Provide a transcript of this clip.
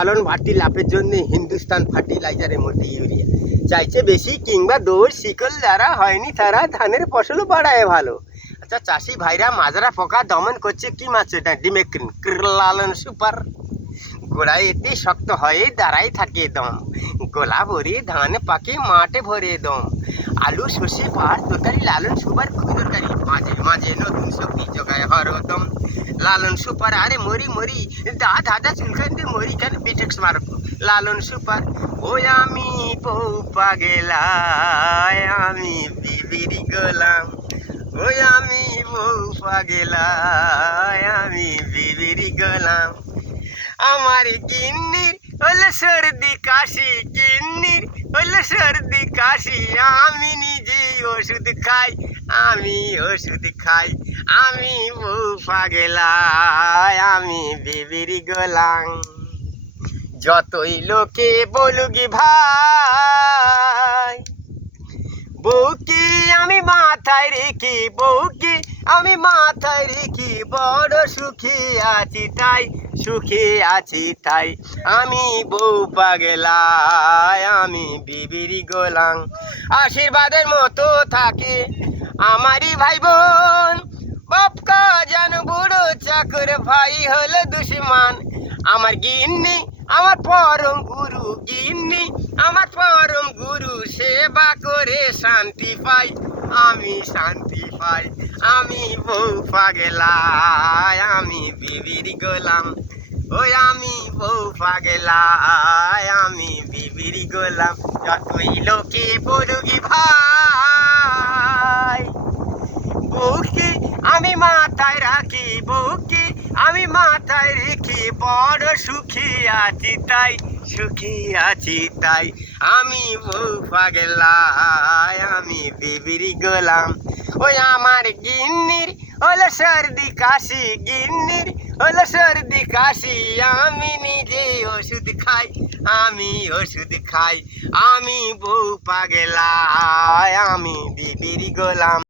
পালন ভাটি লাভের জন্য হিন্দুস্তান ফার্টিলাইজারের মধ্যে ইউরিয়া। চাইছে বেশি কিংবা দৌড় শিকল যারা হয়নি তারা, ধানের ফসল বাড়ায় ভালো। আচ্ছা চাষি ভাইরা মাজরা পোকা দমন করছে কি মাছ এটা? ডিমেক্রিন। লালন সুপার। গোড়ায় এতে শক্ত হয়ে দাঁড়াই থাকে দম। গোলা ভরে ধান পাকে মাঠে ভরে দম। আলু, সর্ষে পাহাড় তরকারি লালন, সুপার খুবই দরকারি। মাঝে মাঝে নতুন শক্তি যোগায় হরদম। লালন সুপার, আরে মরি মরি দা দাদা চুলখানতে মরি কেন? বিটেক্স মারক লালন সুপার, ওই আমি বউ পাগেলায় আমি বিবিরি গোলাম, ওই আমি বউ পাগেলায় আমি বিবিরি গোলাম। আমার গিন্নির হলো সর্দি কাশি, গিন্নির হলো সর্দি কাশি, আমি নিজে ওষুধ খাই। আমি ওষুধ খাই, আমি বউ পাগেলায় আমি বিবিরি গোলাম। যতই লোকে বলুগি ভাই বউকে আমি মাথায় রেখে বউকে আমি মাথায় রেখে বড় সুখে আছি তাই, সুখে আছি তাই। আমি বউ পাগেলায় আমি বিবিরি গোলাং আশীর্বাদের মতো থাকে আমারই ভাই বোন বাপকা যেন বুড়ো চাকর ভাই হলো দুশ্মান। আমার গিন্নি, আমার পরম গুরু গিন্নি, আমার পরম গুরু সেবা করে শান্তি পাই। আমি শান্তি পাই, আমি বউ পাগেলায় আমি বিবির গোলাম। ওই আমি বউ পাগেলায় আমি বিবির গোলাম। যতই লোকে বলুগি ভাই বউকে আমি বউকে আমি মাথায় রেখে বড় সুখী আছি তাই, সুখী আছি তাই। আমি বউ পাগলায়, আমি বিবিরি গোলাম। ওই আমার গিন্নির, হলো সর্দি কাশি গিন্নির, হলো সর্দি কাশি। আমি নিজে ওষুধ খাই, আমি ওষুধ খাই। আমি বউ পাগলায়, আমি বিবিরি গোলাম।